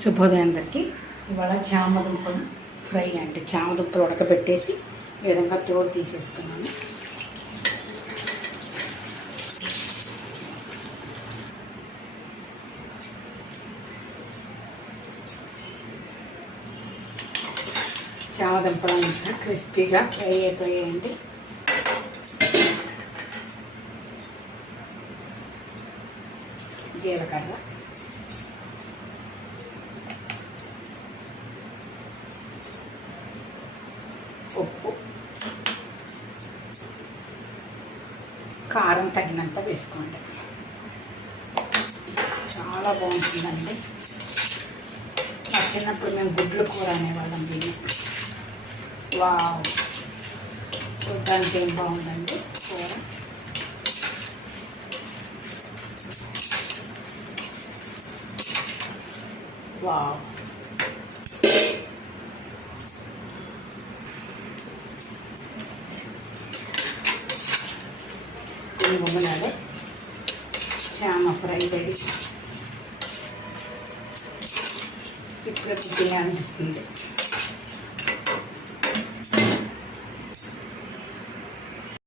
శుభోదయం అందరికీ. ఇవాళ చామదుంపలు ఫ్రై అంటే చామదుంపలు ఉడకబెట్టేసి ఈ విధంగా తోలు తీసేసుకున్నాను. చామదుంపలు అంతా క్రిస్పీగా ఫ్రై అయిపోయాయండి. జీలకర్ర, ఉప్పు, కారం తగినంత వేసుకోండి. చాలా బాగుంటుందండి. మా చిన్నప్పుడు మేము గుడ్లు కూర అనేవాళ్ళం దీన్ని. వావ్, చూడడానికి ఏం బాగుందండి కూర. వావ్, గుమ్మలాడే చామ ఫ్రై రెడీ. ఇప్పుడే తినే అనిపిస్తుంది.